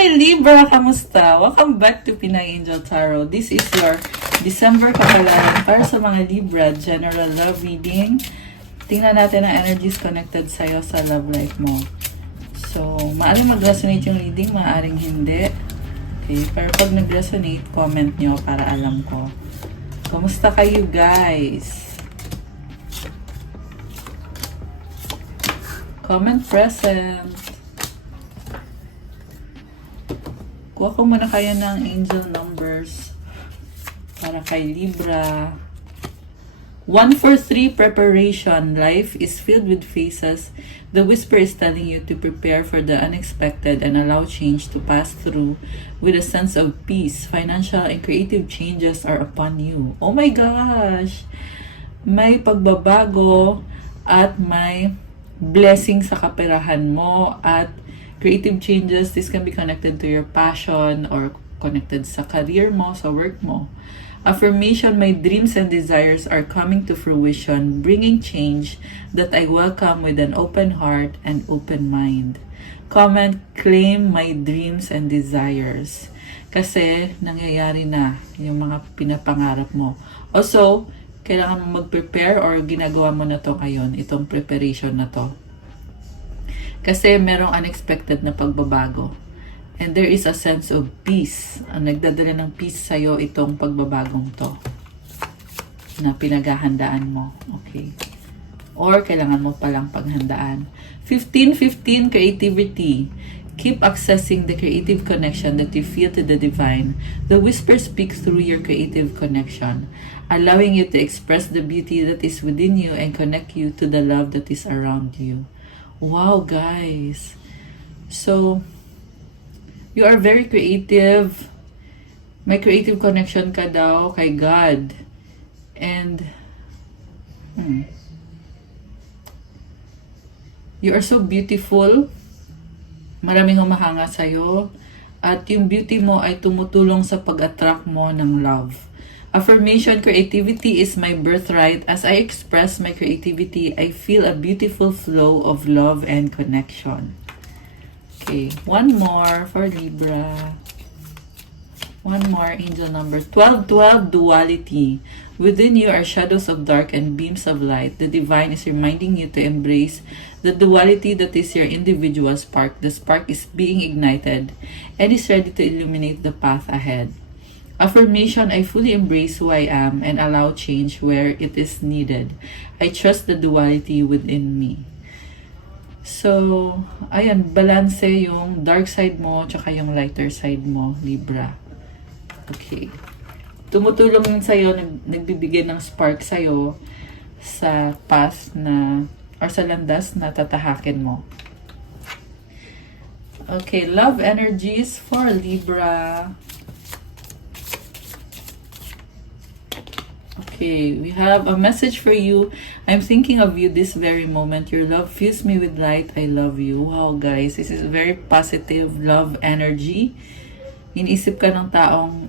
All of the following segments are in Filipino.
Hi Libra! Kamusta? Welcome back to Pinay Angel Tarot. This is your December kapalaran para sa mga Libra general love reading. Tingnan natin ang energies connected sa'yo sa love life mo. So, maaaring mag-resonate yung reading, maaaring hindi. Okay, pero pag nag-resonate, comment nyo para alam ko. Kamusta kayo guys? Comment present. Kuha ko muna kayo ng angel numbers para kay Libra. 143 preparation. Life is filled with phases. The whisper is telling you to prepare for the unexpected and allow change to pass through with a sense of peace. Financial and creative changes are upon you. Oh my gosh! May pagbabago at may blessing sa kaperahan mo at creative changes. This can be connected to your passion or connected sa career mo, sa work mo. Affirmation, my dreams and desires are coming to fruition, bringing change that I welcome with an open heart and open mind. Comment, claim my dreams and desires. Kasi nangyayari na yung mga pinapangarap mo. Also, kailangan mo mag-prepare or ginagawa mo na to ngayon, itong preparation na to. Kasi merong unexpected na pagbabago. And there is a sense of peace. Ang nagdadala ng peace sa'yo itong pagbabagong to. Na pinaghahandaan mo. Okay. Or kailangan mo palang paghandaan. 15-15 creativity. Keep accessing the creative connection that you feel to the divine. The whisper speaks through your creative connection, allowing you to express the beauty that is within you and connect you to the love that is around you. Wow, guys. So, you are very creative. May creative connection ka daw kay God. And, you are so beautiful. Maraming humahanga sa'yo. At yung beauty mo ay tumutulong sa pag-attract mo ng love. Affirmation, creativity is my birthright. As I express my creativity, I feel a beautiful flow of love and connection. Okay, one more for Libra. One more angel number. 12-12 duality. Within you are shadows of dark and beams of light. The divine is reminding you to embrace the duality that is your individual spark. The spark is being ignited and is ready to illuminate the path ahead. Affirmation, I fully embrace who I am and allow change where it is needed. I trust the duality within me. So, ayan, balance yung dark side mo tsaka yung lighter side mo, Libra. Okay. Tumutulong yun sa'yo, nagbibigay ng spark sa'yo sa path na, or sa landas na tatahakin mo. Okay, love energies for Libra. Okay, we have a message for you. I'm thinking of you this very moment. Your love fills me with light. I love you. Wow, guys. This is very positive love energy. Inisip ka ng taong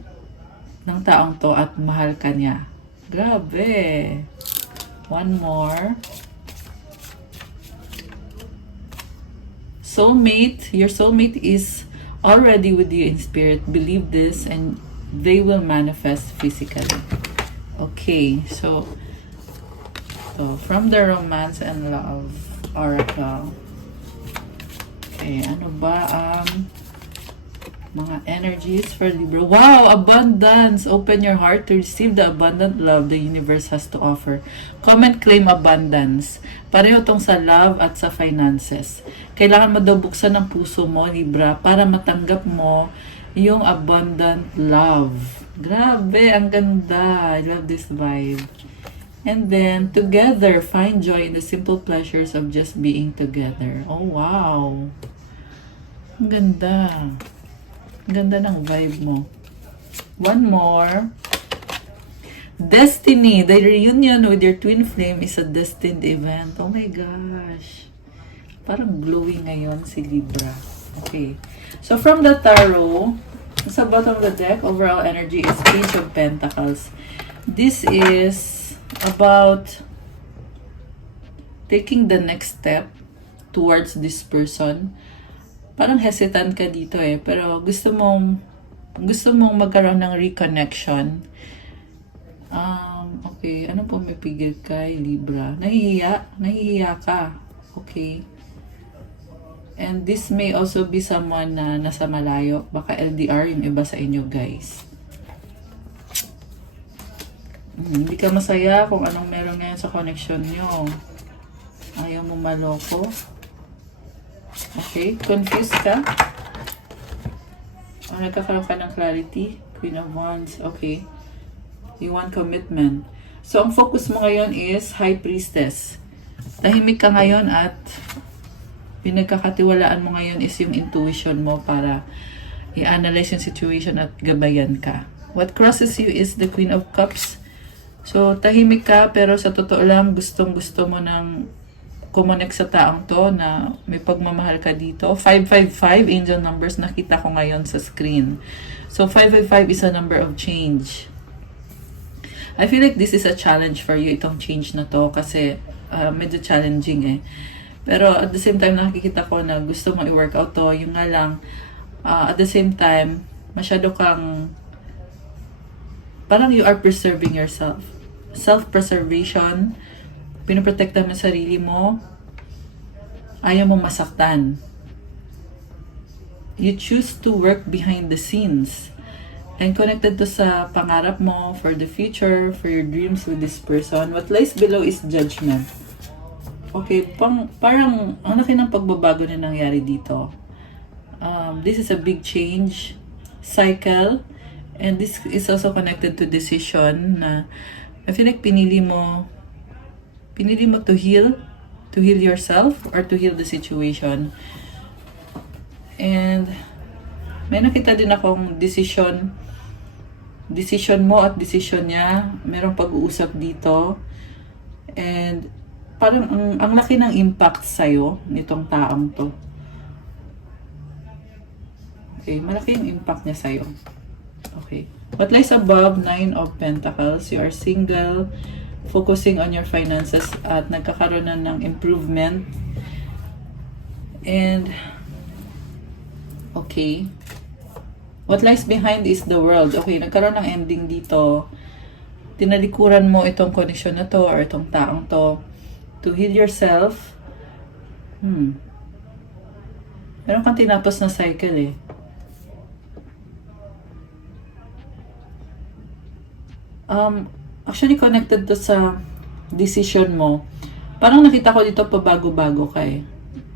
to at mahal ka niya. Grabe. One more. Soulmate. Your soulmate is already with you in spirit. Believe this and they will manifest physically. Okay, so from the Romance and Love Oracle. Okay, ano ba ang mga energies for Libra? Wow, abundance! Open your heart to receive the abundant love the universe has to offer. Comment, claim abundance. Pareho tong sa love at sa finances. Kailangan mo daw buksan ang puso mo, Libra, para matanggap mo yung abundant love. Grabe, ang ganda. I love this vibe. And then, together, find joy in the simple pleasures of just being together. Oh, wow. Ang ganda. Ang ganda ng vibe mo. One more. Destiny. The reunion with your twin flame is a destined event. Oh my gosh. Parang glowing ngayon si Libra. Okay. So, from the tarot, sa bottom of the deck, overall energy is Page of Pentacles. This is about taking the next step towards this person. parang hesitant ka dito pero gusto mong magkaroon ng reconnection. Okay, ano po may pigil kay Libra? Nahihiya ka. Okay. And this may also be someone na nasa malayo. Baka LDR yung iba sa inyo, guys. Hindi ka masaya kung anong meron ngayon sa connection nyo. Ayaw mo maloko. Okay, confused ka? O nagkakaroon ka ng clarity? Queen of Wands, okay. You want commitment. So, ang focus mo ngayon is High Priestess. Tahimik ka ngayon at pinagkakatiwalaan mo ngayon is yung intuition mo para i-analyze yung situation at gabayan ka. What crosses you is the Queen of Cups. So, tahimik ka pero sa totoo lang gustong-gusto mo ng kumonek sa taong to na may pagmamahal ka dito. 555 angel numbers nakita ko ngayon sa screen. So, 555 is a number of change. I feel like this is a challenge for you, itong change na to, kasi medyo challenging Pero at the same time, nakikita ko na gusto mo i-workout to. Yung nga lang, at the same time, masyado kang, parang you are preserving yourself. Self-preservation, pinoprotekta mo sarili mo, ayaw mo masaktan. You choose to work behind the scenes. And connected to sa pangarap mo for the future, for your dreams with this person. What lies below is judgment. Okay, parang ang laki ng pagbabago na nangyari dito. This is a big change, cycle, and this is also connected to decision na I feel like pinili mo to heal yourself or to heal the situation. And may nakita din akong decision mo at decision niya, merong pag-uusap dito. And parang ang laki ng impact sa'yo nitong taong to. Okay, malaki yung impact niya sa'yo. Okay. What lies above, 9 of Pentacles, you are single, focusing on your finances at nagkakaroon na ng improvement. And okay. What lies behind is the world. Okay, nagkaroon ng ending dito. Tinalikuran mo itong connection na to or itong taong to to heal yourself. Meron kang tinapos na cycle Actually, connected to sa decision mo. Parang nakita ko dito pabago-bago ka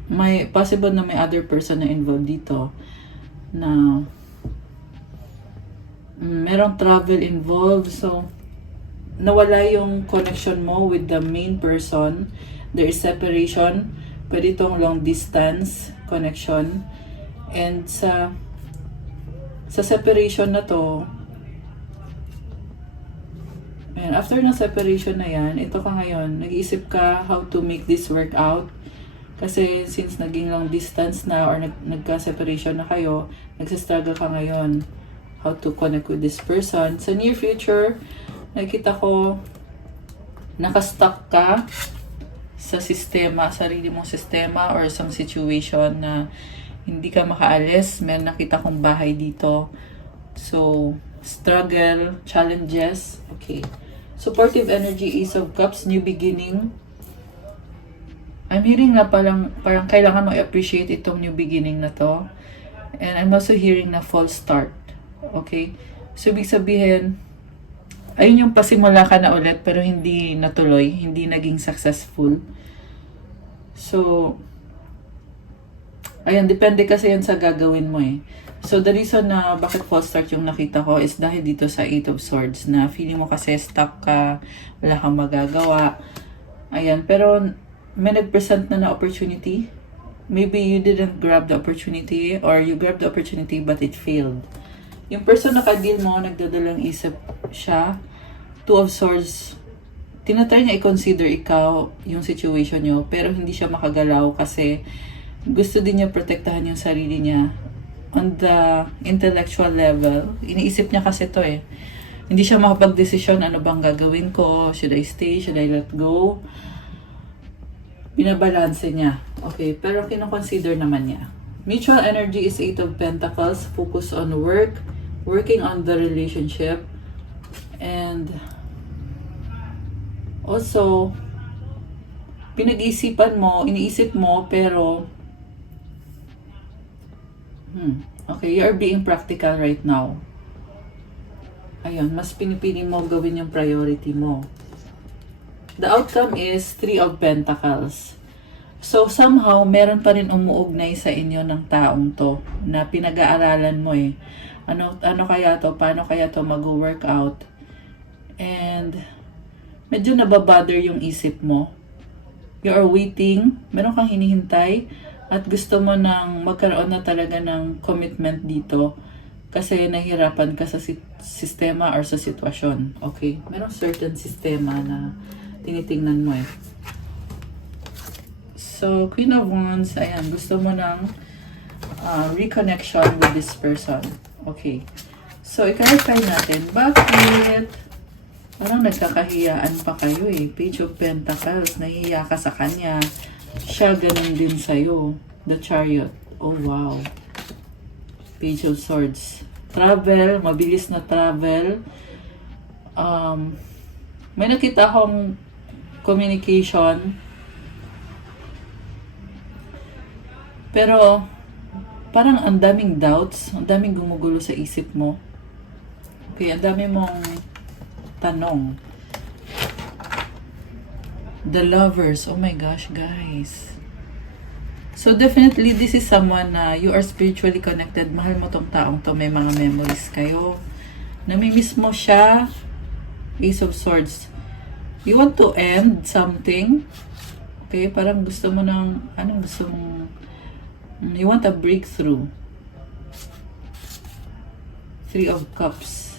May possible na may other person na involved dito na merong travel involved. So, nawala yung connection mo with the main person. There is separation. Pwede itong long distance connection. And sa separation na to, and after ng separation na yan, ito ka ngayon, nag-iisip ka how to make this work out. Kasi since naging long distance na or nagka-separation na kayo, nagsastruggle ka ngayon how to connect with this person. Sa near future, nakita ko nakastuck ka sa sistema, sarili mong sistema or some situation na hindi ka makaalis. May nakita kong bahay dito. So, struggle, challenges. Okay. Supportive energy, Ace of Cups, new beginning. I'm hearing na parang kailangan mo i-appreciate itong new beginning na to. And I'm also hearing na false start. Okay? So, ibig sabihin, ayun yung pasimula ka na ulit pero hindi natuloy, hindi naging successful. So, ayun, depende kasi yan sa gagawin mo So, the reason na bakit false start yung nakita ko is dahil dito sa 8 of Swords na feeling mo kasi stuck ka, wala kang magagawa. Ayan, pero may nag-present na opportunity. Maybe you didn't grab the opportunity or you grabbed the opportunity but it failed. Yung person na ka-deal mo, nagdadalang isip siya. 2 of Swords, tinatry niya i-consider ikaw yung situation nyo, pero hindi siya makagalaw kasi gusto din niya protektahan yung sarili niya. On the intellectual level, iniisip niya kasi to Hindi siya makapag-desisyon, ano bang gagawin ko? Should I stay? Should I let go? Binabalanse niya. Okay, pero kino-consider naman niya. Mutual energy is Eight of Pentacles. Focus on work, working on the relationship, and also pinag-iisipan mo, iniisip mo, pero okay, you are being practical right now. Ayun, mas pinipili mo gawin yung priority mo. The outcome is Three of Pentacles. So, somehow, meron pa rin umuugnay sa inyo ng taong to na pinag-aaralan mo eh. Ano kaya to? Paano kaya to mag-work out? And, medyo nababother yung isip mo. You are waiting, meron kang hinihintay, at gusto mo nang magkaroon na talaga ng commitment dito kasi nahihirapan ka sa sistema or sa sitwasyon. Okay? Merong certain sistema na tinitingnan mo eh. So, Queen of Wands, ayan, gusto mo ng reconnection with this person. Okay. So, i-clarify natin, bakit parang nagkakahiyaan pa kayo eh. Page of Pentacles, nahihiya ka sa kanya. Siya ganun din sa'yo. The Chariot. Oh, wow. Page of Swords. Travel, mabilis na travel. May nakita akong communication. Pero, parang ang daming doubts, ang daming gumugulo sa isip mo. Okay, ang dami mong tanong. The Lovers. Oh my gosh, guys. So, definitely, this is someone na you are spiritually connected. Mahal mo tong taong to. May mga memories kayo. Namimiss mo siya. Ace of Swords. You want to end something. Okay? Parang gusto mo ng, gusto mong, you want a breakthrough. Three of Cups.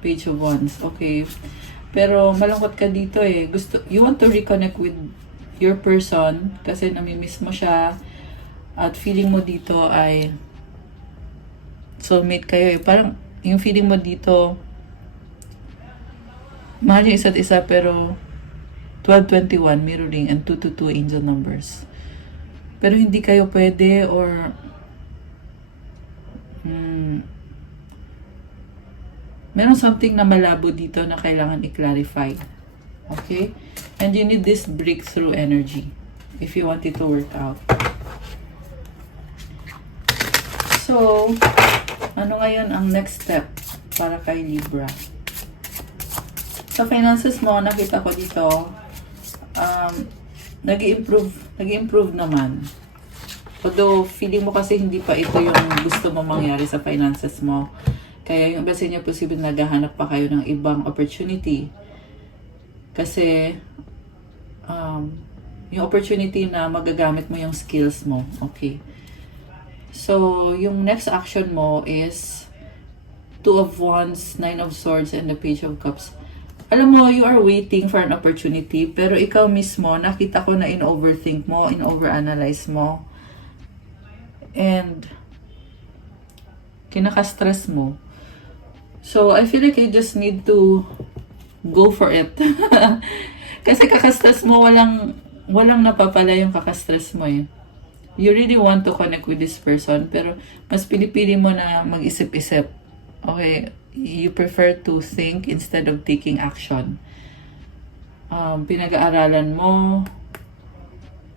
Page of Wands. Okay. Pero malungkot ka dito eh. You want to reconnect with your person kasi namimiss mo siya at feeling mo dito ay soulmate kayo eh. Parang yung feeling mo dito mahal yung isa't isa pero 12-21 mirroring and 2-2 angel numbers. Pero hindi kayo pwede or meron something na malabo dito na kailangan i-clarify. Okay? And you need this breakthrough energy if you want it to work out. So, ano ngayon ang next step para kay Libra? Sa finances mo, nakita ko dito, nag-i-improve naman. Although, feeling mo kasi hindi pa ito yung gusto mo mangyari sa finances mo. Kaya yung iba sa inyo, posible naghahanap pa kayo ng ibang opportunity. Kasi, yung opportunity na magagamit mo yung skills mo. Okay. So, yung next action mo is Two of Wands, Nine of Swords, and the Page of Cups. Alam mo, you are waiting for an opportunity, pero ikaw mismo, nakita ko na in-overthink mo, in-overanalyze mo, and kinaka-stress mo. So, I feel like you just need to go for it. Kasi kaka-stress mo, walang napapala yung kaka-stress mo eh. You really want to connect with this person, pero mas pinipili mo na mag-isip-isip. Okay? You prefer to think instead of taking action. Pinag-aaralan mo,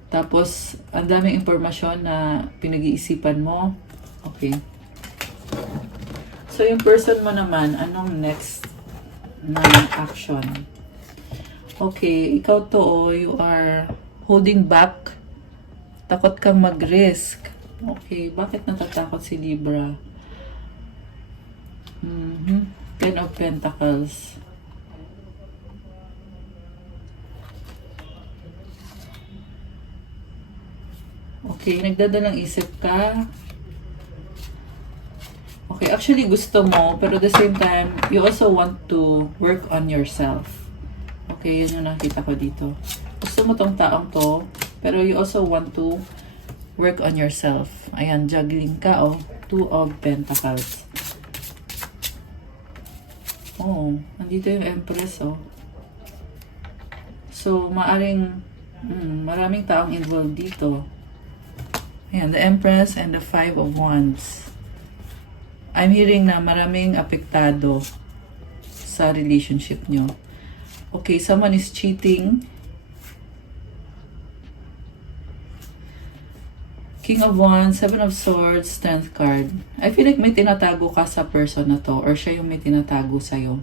tapos ang daming impormasyon na pinag-iisipan mo. Okay. So, yung person mo naman, anong next na action? Okay, ikaw to, you are holding back. Takot kang mag-risk. Okay, bakit natatakot si Libra? Ten of Pentacles. Okay, nagdadalang isip ka. Okay, actually gusto mo, pero at the same time, you also want to work on yourself. Okay, yun yung nakita ko dito. Gusto mo tong taong to, pero you also want to work on yourself. Ayan, juggling ka, oh. Two of Pentacles. Oh, nandito yung Empress, oh. So, maraming taong involved dito. Ayan, the Empress and the Five of Wands. I'm hearing na maraming apektado sa relationship nyo. Okay, someone is cheating. King of Wands, Seven of Swords, Strength card. I feel like may tinatago ka sa person na to or siya yung may tinatago sa'yo.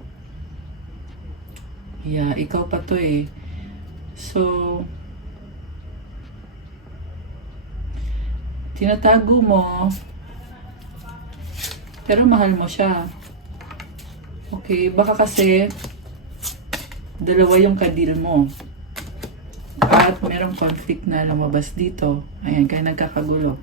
Yeah, ikaw pa to eh. So, tinatago mo, pero mahal mo siya. Okay, baka kasi dalawa yung kadil mo. At merong conflict na lumabas dito. Ayan, kaya nagkakagulo.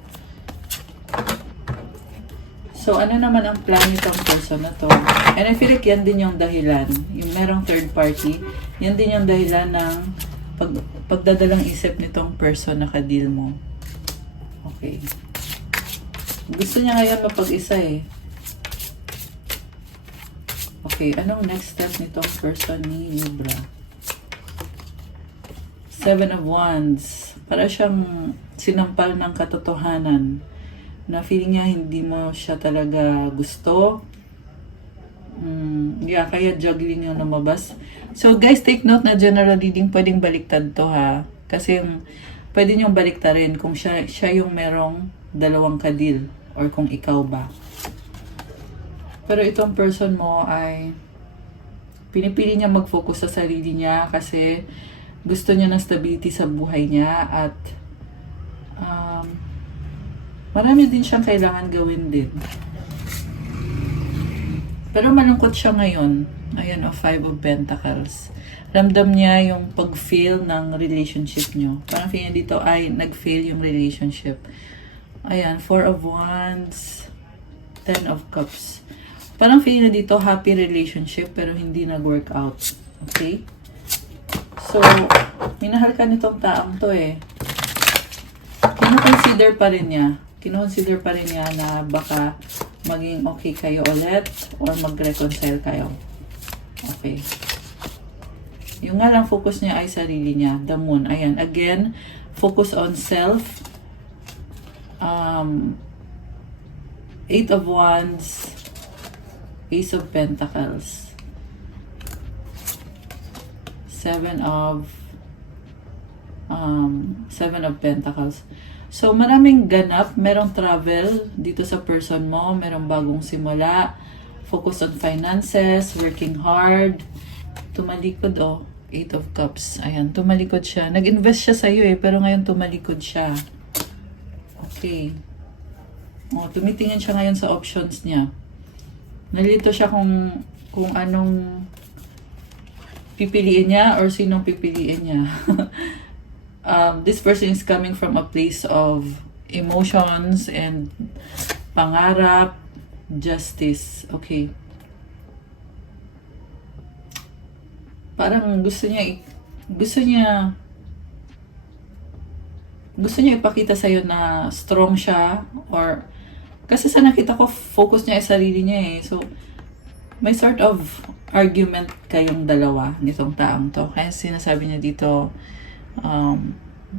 So, ano naman ang plan nitong person na to? And I feel like yan din yung dahilan. Yung merong third party, yan din yung dahilan ng pagdadalang isip nitong person na kadil mo. Okay. Gusto niya ngayon mapag-isa eh. Okay, anong next step nitong person ni Libra? Seven of Wands. Para siyang sinampal ng katotohanan na feeling niya hindi mo siya talaga gusto. Yeah, kaya juggling yung lumabas. So guys, take note na general reading pwedeng baliktad to ha. Kasi pwede niyong baliktarin kung siya yung merong dalawang kadil or kung ikaw ba. Pero itong person mo ay pinipili niya mag-focus sa sarili niya kasi gusto niya ng stability sa buhay niya at marami din siyang kailangan gawin din. Pero malungkot siya ngayon. Ayan, Five of Pentacles. Ramdam niya yung pag-fail ng relationship niyo. Parang feeling dito ay nag-fail yung relationship. Ayan, Four of Wands, Ten of Cups. Parang feeling na dito happy relationship pero hindi nag-work out. Okay? So, minahal ka nitong taong to eh. Kino-consider pa rin niya. Kino-consider pa rin niya na baka maging okay kayo ulit or mag-reconcile kayo. Okay. Yung nga lang focus niya ay sarili niya. The Moon. Ayan. Again, focus on self. Eight of Wands. Ace of Pentacles. Seven of Pentacles. So, maraming ganap. Merong travel dito sa person mo. Merong bagong simula. Focus on finances. Working hard. Tumalikod, oh. Eight of Cups. Ayan, tumalikod siya. Nag-invest siya sa'yo eh, pero ngayon tumalikod siya. Okay. Oh, tumitingin siya ngayon sa options niya. Nalito siya kung anong pipiliin niya or sinong pipiliin niya. This person is coming from a place of emotions and pangarap, justice. Okay. Parang gusto niya ipakita sa'yo na strong siya or kasi sa nakita ko focus niya ay sarili niya eh. So may sort of argument kayong dalawa nitong taong to. Kaya sinasabi niya dito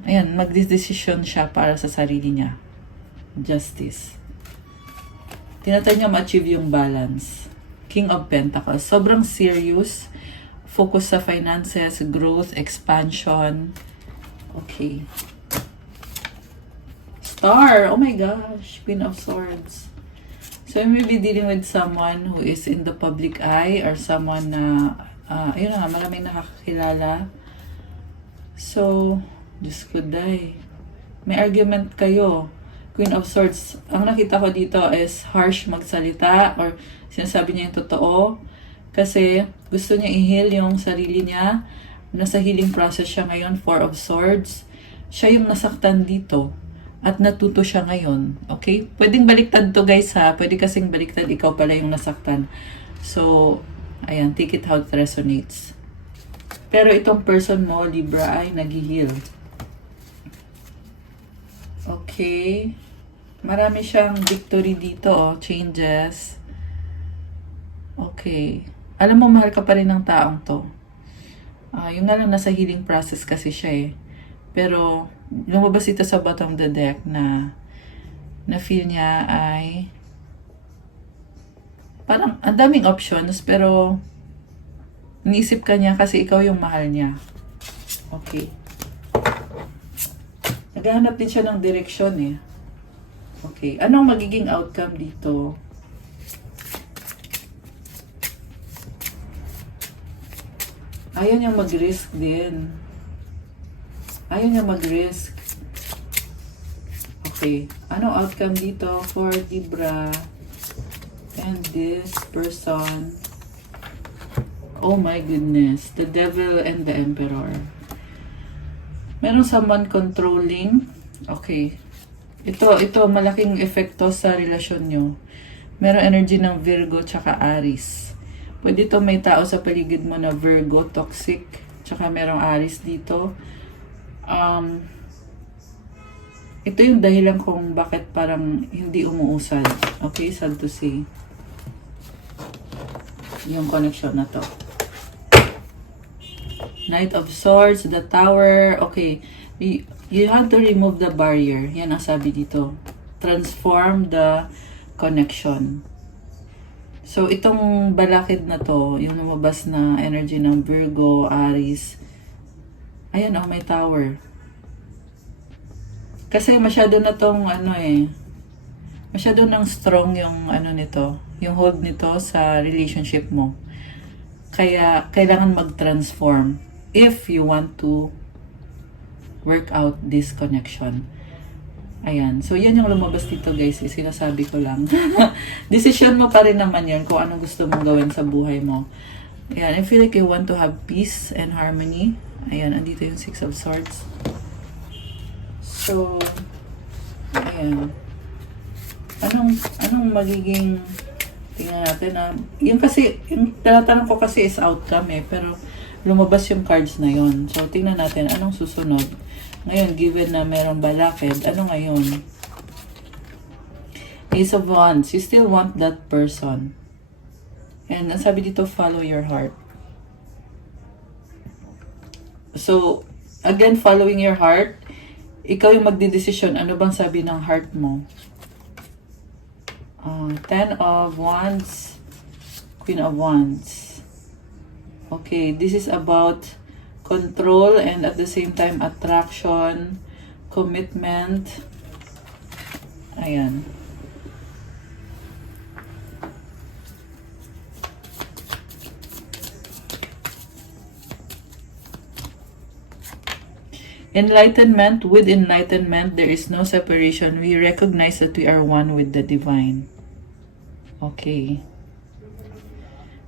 ayan, mag-decision siya para sa sarili niya. Justice. Tinatry niya ma-achieve yung balance. King of Pentacles. Sobrang serious. Focus sa finances, growth, expansion. Okay. Star. Oh my gosh. Queen of Swords. So, you may be dealing with someone who is in the public eye or someone na, ayun na nga, maraming nakakilala. So, Diyos ko day. May argument kayo. Queen of Swords. Ang nakita ko dito is harsh magsalita or sinasabi niya yung totoo. Kasi gusto niya i-heal yung sarili niya. Nasa healing process siya ngayon. Four of Swords. Siya yung nasaktan dito. At natuto siya ngayon. Okay? Pwedeng baliktad to guys ha. Pwede kasing baliktad. Ikaw pala yung nasaktan. So, ayan. Take it how it resonates. Pero itong person mo, Libra, ay nag-heal. Okay. Marami siyang victory dito, oh. Changes. Okay. Alam mo, mahal ka pa rin ng taong to. Yung nga lang nasa healing process kasi siya eh. Pero, lumabas ito sa bottom of the deck na na feel niya ay parang ang daming options pero iniisip ka niya kasi ikaw yung mahal niya. Okay. Naghahanap din siya ng direksyon eh. Okay. Anong magiging outcome dito? Ayaw niya mag-risk din. Ayaw niya mag-risk. Okay. Anong outcome dito for Libra and this person? Oh my goodness. The Devil and the Emperor. Meron someone controlling. Okay. Ito malaking epekto sa relasyon nyo. Meron energy ng Virgo tsaka Aries. Pwede ito may tao sa paligid mo na Virgo, toxic. Tsaka merong Aries dito. Ito yung dahilan kung bakit parang hindi umuusad. Okay, sad to say. Yung connection na to. Knight of Swords, the Tower. Okay, you have to remove the barrier. Yan ang sabi dito. Transform the connection. So, itong balakid na to, yung lumabas na energy ng Virgo, Aries, ayan oh, may Tower. Kasi masyado na tong masyado nang strong yung nito, yung hold nito sa relationship mo. Kaya, kailangan mag-transform if you want to work out this connection. Ayan. So, yan yung lumabas dito, guys. Sinasabi ko lang. Decision mo pa rin naman yan kung anong gusto mong gawin sa buhay mo. Ayan. I feel like you want to have peace and harmony. Ayan. Andito yung Six of Swords. So, ayan. Anong magiging, tingnan natin yung kasi, yung tinatanong ko kasi is outcome pero lumabas yung cards na yon. So, tingnan natin anong susunod. Ngayon, given na merong balakid, ano ngayon? Ace of Wands, you still want that person. And ang sabi dito, follow your heart. So, again, following your heart, ikaw yung magdidesisyon. Ano bang sabi ng heart mo? Ten of Wands, Queen of Wands. Okay, this is about control and at the same time attraction, commitment. Ayan. Enlightenment. With enlightenment, there is no separation. We recognize that we are one with the divine. Okay.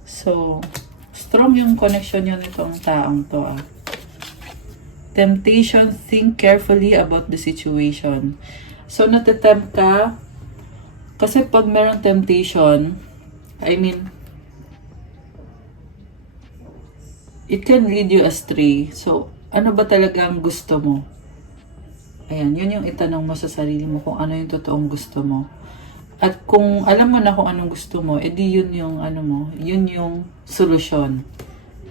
So, strong yung connection yun nitong taong to Temptation, think carefully about the situation. So, natitempt ka. Kasi pag meron temptation, it can lead you astray. So, ano ba talagang gusto mo? Ayan, yun yung itanong mo sa sarili mo kung ano yung totoong gusto mo. At kung alam mo na kung anong gusto mo, edi yun yung yun yung solusyon.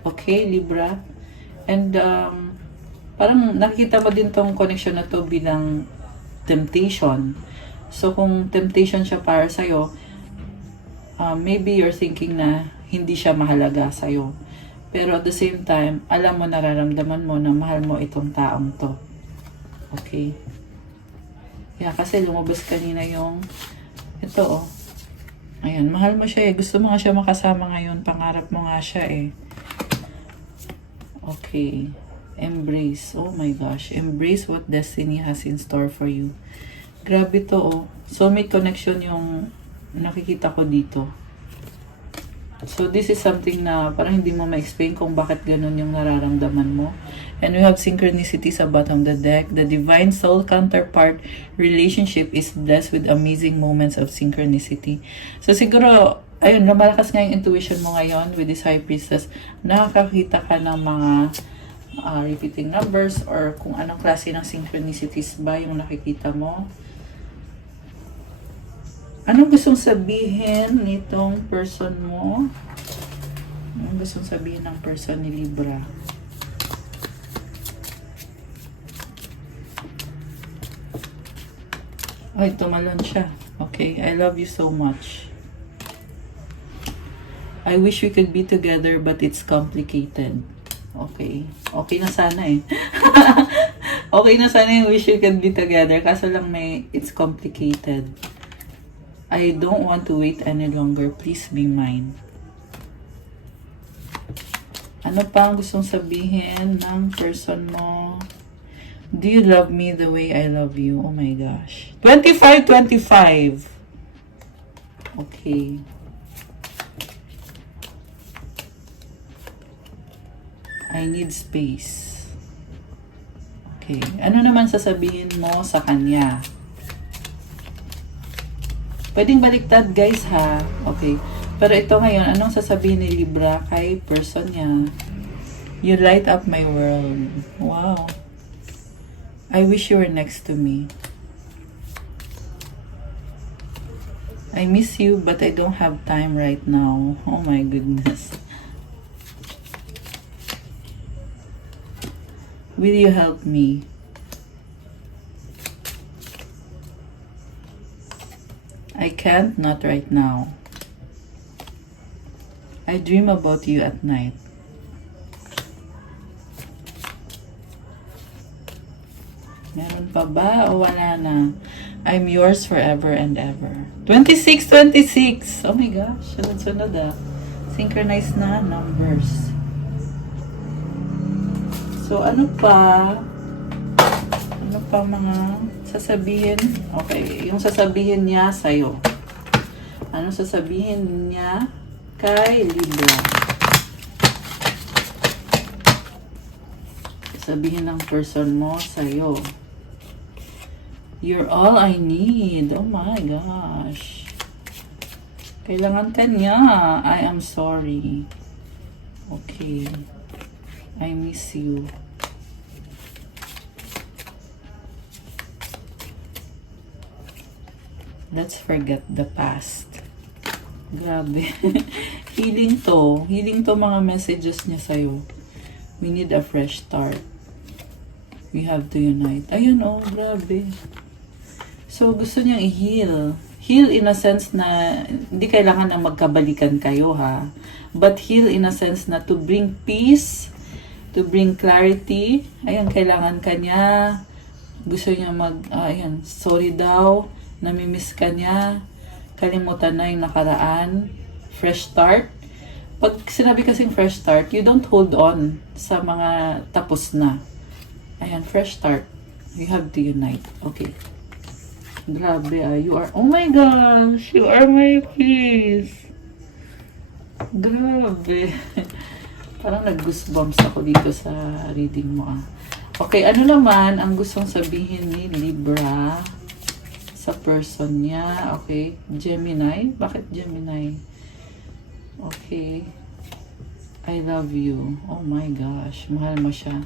Okay, Libra? And, parang nakikita mo din tong connection na to bilang temptation. So, kung temptation siya para sa'yo, maybe you're thinking na hindi siya mahalaga sa'yo. Pero at the same time, alam mo, nararamdaman mo na mahal mo itong taong to. Okay? Kaya kasi lumabas kanina yung ito Ayan, mahal mo siya Gusto mo nga siya makasama ngayon. Pangarap mo nga siya Okay. Embrace. Oh my gosh. Embrace what destiny has in store for you. Grabe to Soulmate connection yung nakikita ko dito. So this is something na parang hindi mo ma-explain kung bakit ganun yung nararamdaman mo. And we have synchronicity sa bottom of the deck. The divine soul counterpart relationship is blessed with amazing moments of synchronicity. So siguro, ayun, lumalakas nga yung intuition mo ngayon with this High Priestess. Nakakakita ka ng mga repeating numbers or kung anong klase ng synchronicities ba yung nakikita mo. Anong gustong sabihin nitong person mo? Anong gustong sabihin ng person ni Libra? Ay, tumalon siya. Okay, I love you so much. I wish we could be together but it's complicated. Okay. Okay na sana eh. Okay na sana yung wish we could be together. Kaso lang it's complicated. I don't want to wait any longer. Please be mine. Ano pa ang gustong sabihin ng person mo? Do you love me the way I love you? Oh my gosh. 25-25. Okay. I need space. Okay. Ano naman sasabihin mo sa kanya? Pwedeng baliktad guys ha. Okay. Pero ito ngayon, anong sasabihin ni Libra kay person niya? You light up my world. Wow. I wish you were next to me. I miss you but I don't have time right now. Oh my goodness. Will you help me? I can't, not right now. I dream about you at night. Meron pa ba o wala na? I'm yours forever and ever. 26-26! Oh my gosh, sunod-sunod ah. Synchronized na numbers. So, ano pa? Ano pa mga sasabihin? Okay, yung sasabihin niya sa'yo. Ano sasabihin niya kay Libra? Sabihin ng person mo sa'yo. You're all I need. Oh my gosh. Kailangan ka niya. I am sorry. Okay. I miss you. Let's forget the past. Grabe. Healing to. Healing to mga messages niya sa'yo. We need a fresh start. We have to unite. Ayun oh, grabe. So, gusto niyang i-heal. Heal in a sense na hindi kailangan na magkabalikan kayo ha. But heal in a sense na to bring peace, to bring clarity. Ayan, kailangan ka niya. Gusto niya ayan, sorry daw. Namimiss ka niya. Kalimutan na yung nakaraan. Fresh start. Pag sinabi kasing fresh start, you don't hold on sa mga tapos na. Ayan, fresh start. You have to unite. Okay. Grabe you are, oh my gosh, you are my peace. Grabe. Parang nag-goosebumps ako dito sa reading mo Okay, ano naman ang gustong sabihin ni Libra sa person niya? Okay, Gemini. Bakit Gemini? Okay. I love you. Oh my gosh, mahal mo siya.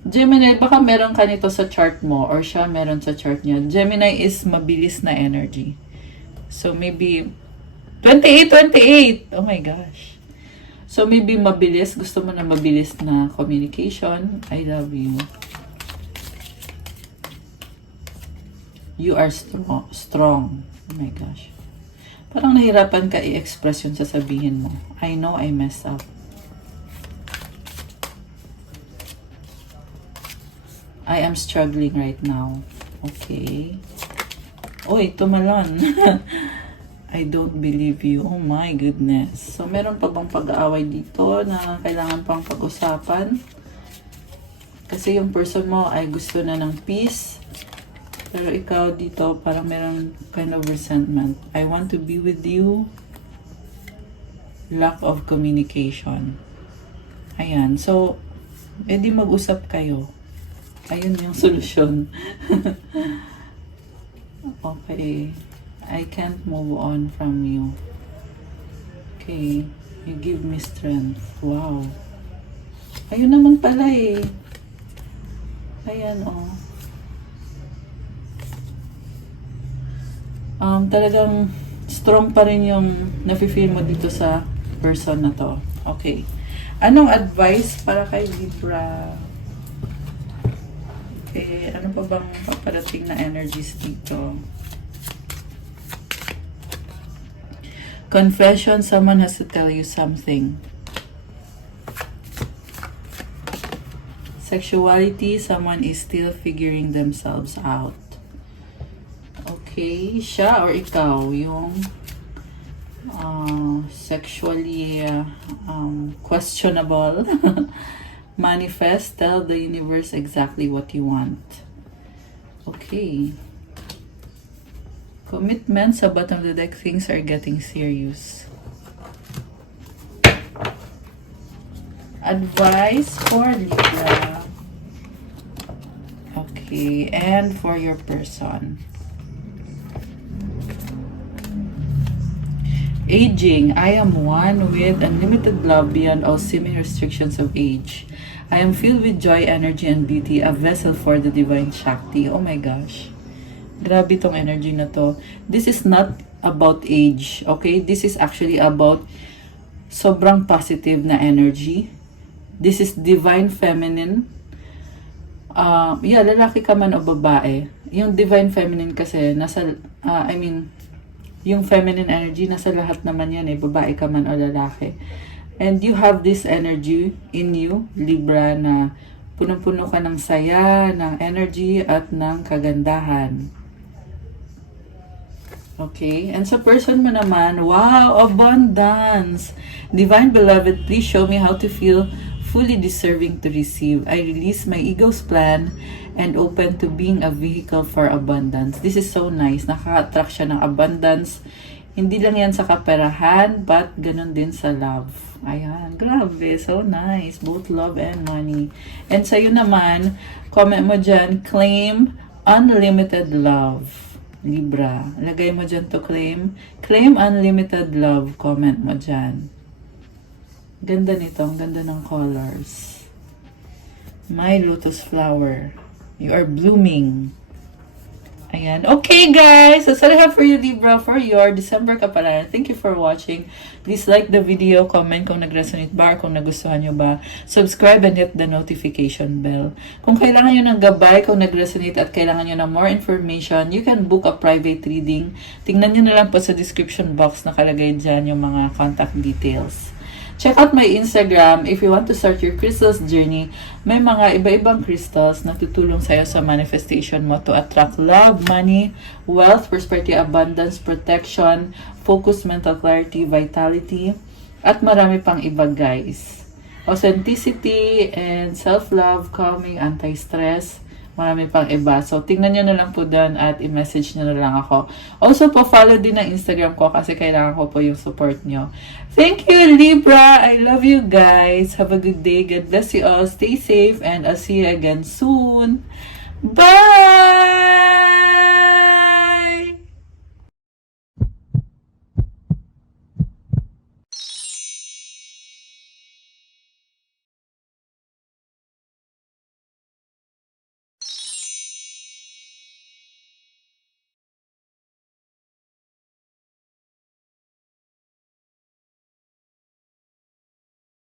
Gemini, baka meron ka nito sa chart mo or siya meron sa chart niya. Gemini is mabilis na energy. So, maybe 28. Oh my gosh. So, maybe mabilis. Gusto mo na mabilis na communication. I love you. You are strong. Oh my gosh. Parang nahirapan ka i-express yung sasabihin mo. I know I messed up. I am struggling right now. Okay. Uy, tumalon. I don't believe you. Oh my goodness. So, meron pa bang pag-aaway dito na kailangan pang pag-usapan? Kasi yung person mo ay gusto na ng peace. Pero ikaw dito, parang meron kind of resentment. I want to be with you. Lack of communication. Ayan. So, edi mag-usap kayo. Ayun yung solusyon. Okay. I can't move on from you. Okay. You give me strength. Wow. Ayun naman pala eh. Ayan oh. Talagang strong pa rin yung nafe-feel mo dito sa person na to. Okay. Anong advice para kay Libra? Okay, ano pa bang paparating na energies dito? Confession, someone has to tell you something. Sexuality, someone is still figuring themselves out. Okay, siya or ikaw, yung sexually questionable. Manifest, tell the universe exactly what you want. Okay. Commitment, sa bottom of the deck, things are getting serious. Advice for Libra. Okay, and for your person. Aging, I am one with unlimited love beyond all seeming restrictions of age. I am filled with joy, energy, and beauty, a vessel for the divine Shakti. Oh my gosh. Grabe tong energy na to. This is not about age, okay? This is actually about sobrang positive na energy. This is divine feminine. Lalaki ka man o babae. Yung divine feminine kasi, yung feminine energy, nasa lahat naman yan babae ka man o lalaki. And you have this energy in you, Libra, na punong-puno ka ng saya, ng energy, at ng kagandahan. Okay? And sa person mo naman, wow, abundance! Divine beloved, please show me how to feel fully deserving to receive. I release my ego's plan and open to being a vehicle for abundance. This is so nice. Nakaka-attract siya ng abundance. Hindi lang yan sa kaperahan, but ganun din sa love. Ayan, grabe. So nice. Both love and money. And sa'yo naman, comment mo dyan, claim unlimited love. Libra. Lagay mo dyan to claim. Claim unlimited love. Comment mo dyan. Ganda nito. Ang ganda ng colors. My lotus flower. You are blooming. Ayan. Okay, guys. That's all I have for you, Libra, for your December kapalaran. Thank you for watching. Please like the video, comment kung nag-resonate ba, or kung nagustuhan nyo ba. Subscribe and hit the notification bell. Kung kailangan nyo ng gabay, kung nag-resonate at kailangan nyo ng more information, you can book a private reading. Tingnan nyo na lang po sa description box, nakalagay dyan yung mga contact details. Check out my Instagram if you want to start your crystals journey. May mga iba-ibang crystals na tutulong sa'yo sa manifestation mo to attract love, money, wealth, prosperity, abundance, protection, focus, mental clarity, vitality, at marami pang iba, guys. Authenticity and self-love, calming, anti-stress, marami pang iba. So, tingnan nyo na lang po doon at i-message nyo na lang ako. Also po, follow din ang Instagram ko kasi kailangan ko po yung support nyo. Thank you, Libra! I love you guys. Have a good day. God bless you all. Stay safe and I'll see you again soon. Bye!